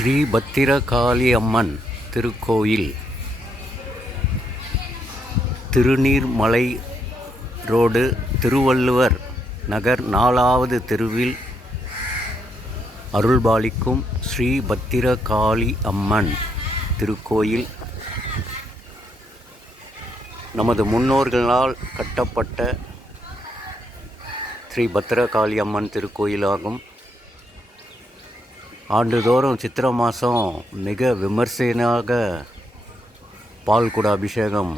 ஸ்ரீ பத்திரகாளி அம்மன் திருக்கோயில் திருநீர்மலை ரோடு, திருவள்ளுவர் நகர் 4வது தெருவில் அருள்பாலிக்கும் ஸ்ரீ பத்திரகாளி அம்மன் திருக்கோயில் நமது முன்னோர்களால் கட்டப்பட்ட ஸ்ரீ பத்திரகாளி அம்மன் திருக்கோயிலாகும். ஆண்டுதோறும் சித்திரை மாதம் மிக விமர்சையாக பால்குட அபிஷேகம்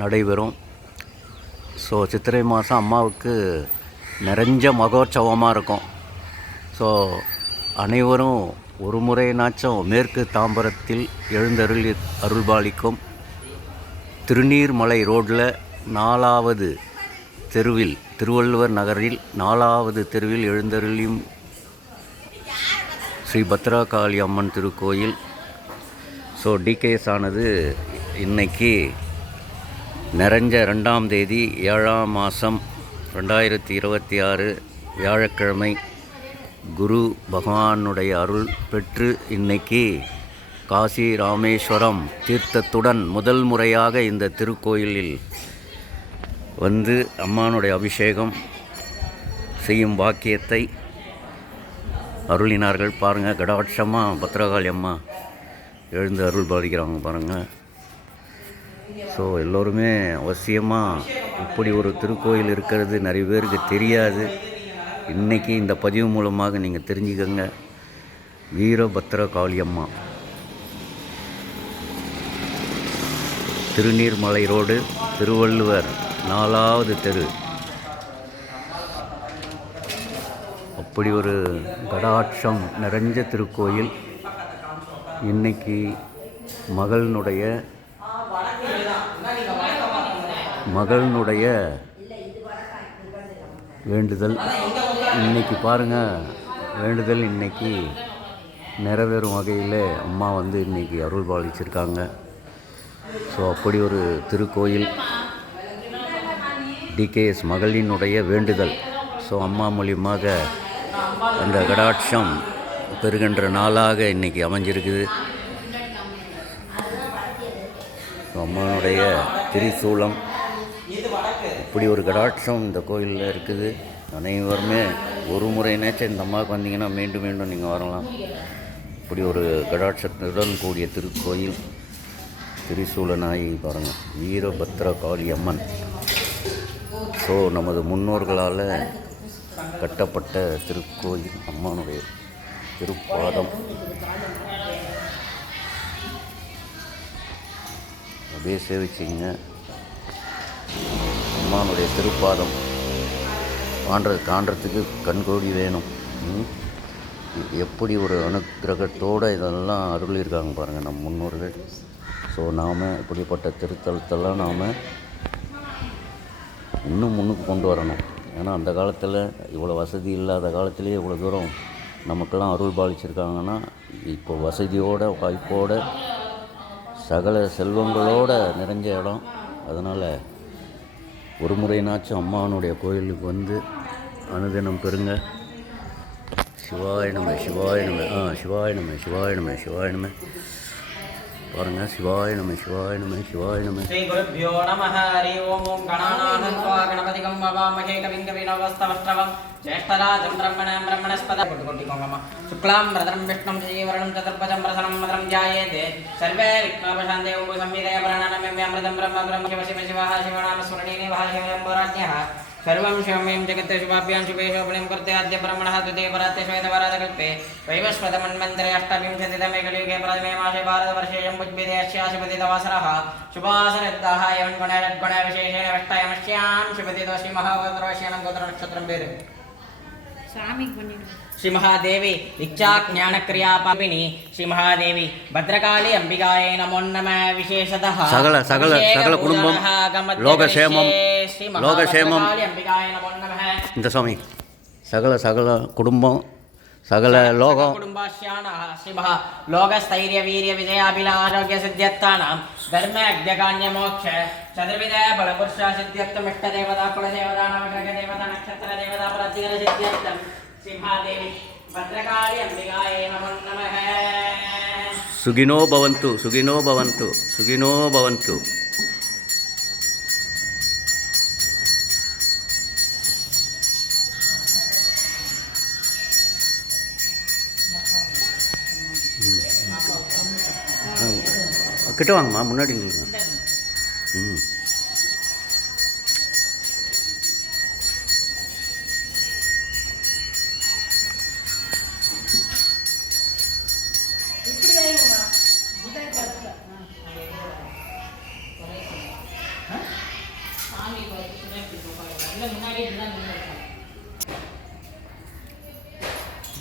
நடைபெறும். ஸோ சித்திரை மாதம் அம்மாவுக்கு நிறைஞ்ச மகோற்சவமாக இருக்கும். ஸோ அனைவரும் ஒரு முறையினாச்சும் மேற்கு தாம்பரத்தில் அருள்பாலிக்கும் திருநீர்மலை ரோட்டில் 4வது தெருவில், திருவள்ளுவர் நகரில் 4வது தெருவில் எழுந்தருளியும் ஸ்ரீ பத்திரகாளி அம்மன் திருக்கோயில். ஸோ டிகேஎஸ் ஆனது இன்னைக்கு நிறைஞ்ச 2ஆம் தேதி 7ஆம் மாதம் 2026 வியாழக்கிழமை குரு பகவானுடைய அருள் பெற்று இன்னைக்கு காசி ராமேஸ்வரம் தீர்த்தத்துடன் முதல் முறையாக இந்த திருக்கோயிலில் வந்து அம்மானுடைய அபிஷேகம் செய்யும் பாக்கியத்தை அருளினார்கள். பாருங்கள், கடாட்சமாக பத்திரகாளி அம்மா எழுந்து அருள் பாலிக்கிறாங்க பாருங்கள். ஸோ எல்லோருமே அவசியமாக இப்படி ஒரு திருக்கோயில் இருக்கிறது நிறைய பேருக்கு தெரியாது. இன்றைக்கி இந்த பதிவு மூலமாக நீங்கள் தெரிஞ்சுக்கங்க. வீரபத்திரகாளி அம்மா, திருநீர்மலை ரோடு, திருவள்ளுவர் 4வது தெரு. அப்படி ஒரு கடாட்சம் நிறைஞ்ச திருக்கோயில். இன்னைக்கு மகளினுடைய வேண்டுதல் இன்னைக்கு பாருங்கள், வேண்டுதல் இன்னைக்கு நிறைவேறும் வகையில் அம்மா வந்து இன்னைக்கு அருள் பாலிச்சிருக்காங்க. ஸோ அப்படி ஒரு திருக்கோயில் டிகேஎஸ் மகளினுடைய வேண்டுதல். ஸோ அம்மா மூலியமாக அந்த கடாட்சம் பெறுகின்ற நாளாக இன்றைக்கி அமைஞ்சிருக்குது. அம்மானுடைய திரிசூலம், இப்படி ஒரு கடாட்சம் இந்த கோயிலில் இருக்குது. அனைவருமே ஒரு முறைனாச்சும் இந்த அம்மாவுக்கு வந்தீங்கன்னா மீண்டும் மீண்டும் நீங்கள் வரலாம். இப்படி ஒரு கடாட்சத்துடன் கூடிய திருக்கோயில் திரிசூலனாய் பாருங்கள், வீரபத்திரகாளி அம்மன். ஸோ நமது முன்னோர்களால் கட்டப்பட்ட திருக்கோயில் அம்மானுடைய திருப்பாதம். அப்படியே சேவிச்சிங்க. அம்மானுடைய திருப்பாதம் காண்றதுக்கு கண்கோடி வேணும். எப்படி ஒரு அனுக்கிரகத்தோடு இதெல்லாம் அருளியிருக்காங்க பாருங்கள் நம் முன்னோர்கள். ஸோ நாம் இப்படிப்பட்ட திருத்தலத்தெல்லாம் நாம் இன்னும் முன்னுக்கு கொண்டு வரணும். ஏன்னா அந்த காலத்தில் இவ்வளோ வசதி இல்லாத காலத்திலே இவ்வளோ தூரம் நமக்கெல்லாம் அருள் பாலிச்சிருக்காங்கன்னா, இப்போ வசதியோட வாய்ப்போட சகல செல்வங்களோட நிறைஞ்ச இடம். அதனால் ஒரு முறைனாச்சும் அம்மாவனுடைய கோயிலுக்கு வந்து அனுதினம் பெறுங்க. சிவாய நம, சிவாய நம, சிவாய நம, சிவாய நம, சிவாய நம. பாருங்க, சிவாய நம, சிவாய நம, சிவாய நம. ஸ்ரீ குருப்யோ நமஹ. ஹரி ஓம். ஓம் கணாநாதன்வா கணபதிகம் வவாமஹே கவிம் கவினவஸ்தவஸ்ரவம் ஜேஷ்டராஜம் பிரம்மணஸ்பத கொட்டிக்கோங்கம்மா. சுக்லாம் பிரதரம் விஷ்ணும் ஜீவரணம் சதுர்பஜம் பிரசனம் மதரம் ஜாயேதே சர்வே விக்னோபசாந்தே ஓம் சம்விதய பிரணாமம் அமிர்தம் பிரம்ம பிரம்ம சிவ சிவ சிவ சிவநாம ஸ்மரணீனே வஹ சிவம்பராஜ்ஞः सर्वं शिवमें जगत् शुभाभ्यां शुभेशोपनिं कर्ते अद्य ब्रह्मणः द्वितीय परात्य श्वेतवरातकल्पे वैवस्वतमन्वन्तरे अष्टाविंशतितमे कलियुगे प्रथमे मासे भारतवर्षेयं पुष्पिते अस्याशुपतितवासरः शुभासरद्दाः एवं गुणविशेषेण अष्टायमस्यां शुभतितो श्रीमहागोत्रवश्यानं गोत्रनक्षत्रं पेरु श्री महादेवी इच्छा ज्ञान क्रिया पापिनी श्री महादेवी भद्रकाली अंबिकाये नमो नमः. विशेषतः சகல குடும்பம் லோகக்ஷேமம் अंबिकाये नमो नमः. இந்த சாமி சகல குடும்பம் சகல லோகம் कुटुंबाश्यानः श्री महा लोकस्थैर्य वीर्य विजयाभिला आरोग्य सिद्ध्यर्थानां धर्म अज्ञकान्य मोक्ष चतुर्विध बलपुरुष सिद्ध्यर्थम इष्ट देवता कुल देवता नवग्रह देवता नक्षत्र देवता प्रतिग्रह सिद्ध्यर्थम श्री महादेवी भद्रकाली अंबिकाये नमो नमः. சுகினோ பவந்து சுகினோ பவந்து சுகினோ பவந்து. கிட்ட வாங்கம்மா, முன்னாடி நில்லுங்க. ம்.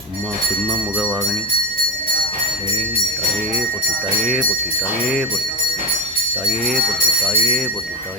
அம்மா சிம்ம முகவாகினி. தாயே பொட்டி தாயே பொட்டி தாயே பொட்டி தாயே பொட்டி தாயே பொட்டி தாயே.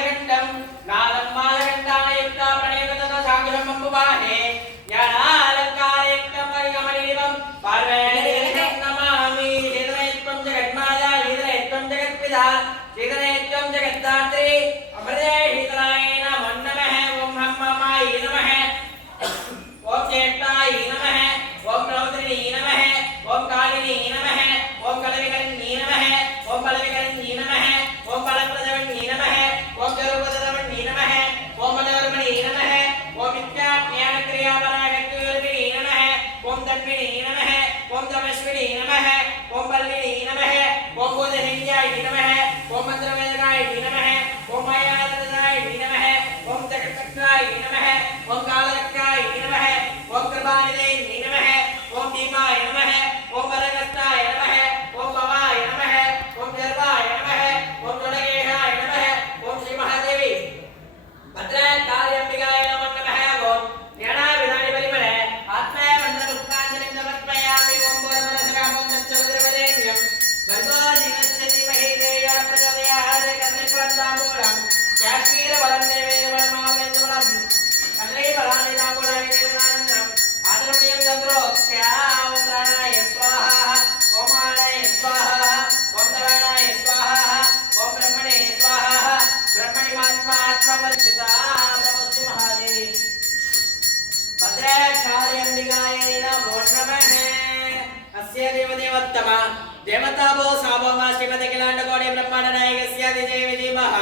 देवताभो साभोमा श्रीमदखिलाण्डकोटि ब्रह्माण्डनायकस्य दिजयविदीमः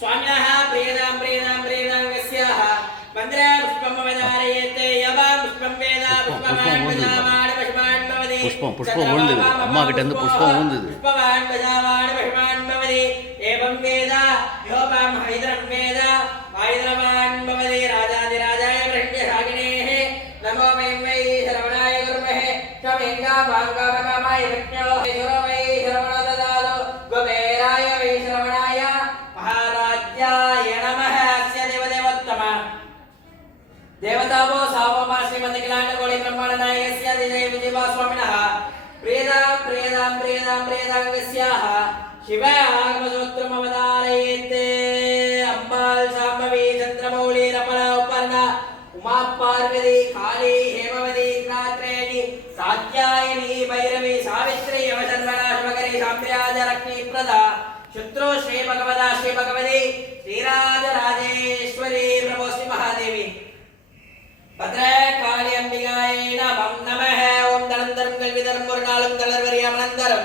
स्वामिनः प्रियदां प्रियदां प्रियदाङ्गस्याः मन्दिरे पुष्पमवधारयेते यवां पुष्पं वेद पुष्पवान् प्रजावान् पशुमान् भवति. पुष्पं விழுந்தது. அம்மா கிட்ட இருந்து புஷ்பம் விழுந்தது. पुष्पवान् प्रजावान् पशुमान् भवति. एवं वेद योपां हैदरं वेद हैदरवान् भवति. राजाधिराजाय ब्रह्मशाकिनेः नमो वै वै शरवणाय गुरुमहे त्वमेका भाङ्गावकामाय विष्णो वै शरवणददालो कुबेराय वै शरवणाय महाराज्याय नमः. अस्य देवदेवोत्तम देवताभो सावमा श्रीमदखिलाण्डकोटि ब्रह्माण्डनायकस्य दिजयविजयवा स्वामिनः प्रियदां प्रियदां प्रियदां प्रियदाङ्गस्याः शिव आगमसूत्रमवधारयेते. अम्बाल् शाम्भवी चन्द्रमौळी रमणा उपर्णा उमा पार्वती काली हेमवती क्रात्रेणी कात्यायनी भैरवी सावित्री यमशर्मणा शुभकरी साम्राजलक्ष्मी प्रदा शत्रु श्री भगवदा श्री भगवती श्रीराजराजेश्वरी प्रभो श्री महादेवी भद्रकाली अंबिकायै नमः. ओम दलंतरं कल्वितरं मुरुनालुं दलर्वरियमनन्तरं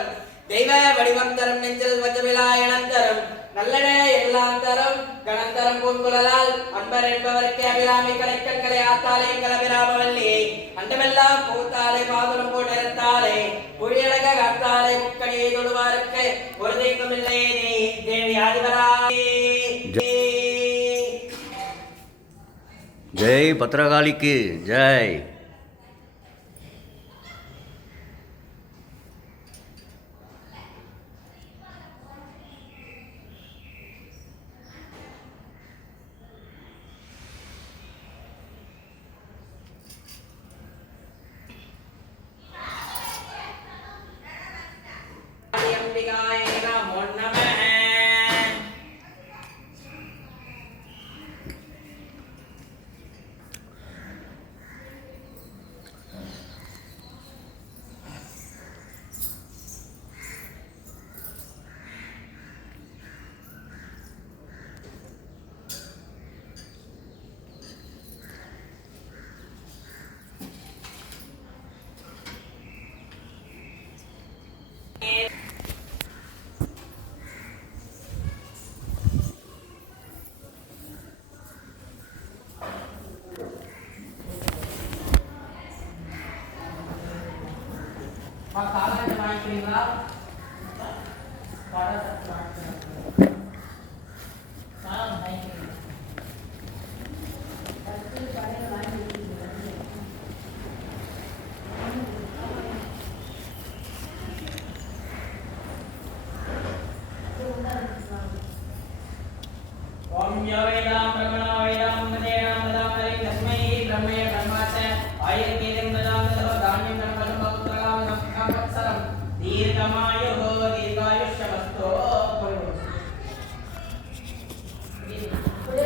தெய்வ வடிவம் தரும் நெஞ்சில் வஜவிலாயனந்தரம் நல்லன எல்லாம் தரும் கணந்தரம் பூங்குழலால் அன்பர் என்பவருக்கு அபிராமி கலைக்கண்களை ஆத்தாலே எங்கள் அபிராமவல்லியை அண்டமெல்லாம் பூத்தாலே பாதுரம் போட்டிருந்தாலே புழியழக காத்தாலே முக்கணியை தொழுவாருக்கு ஒரு தெய்வம் இல்லை நீ தேவி ஆதிவராயே. ஜெய் பத்ரகாளிக்கு ஜெய். காலாண்டு வாங்கிக்கிறீங்களா? படம் வாங்கிக்கிறேன்.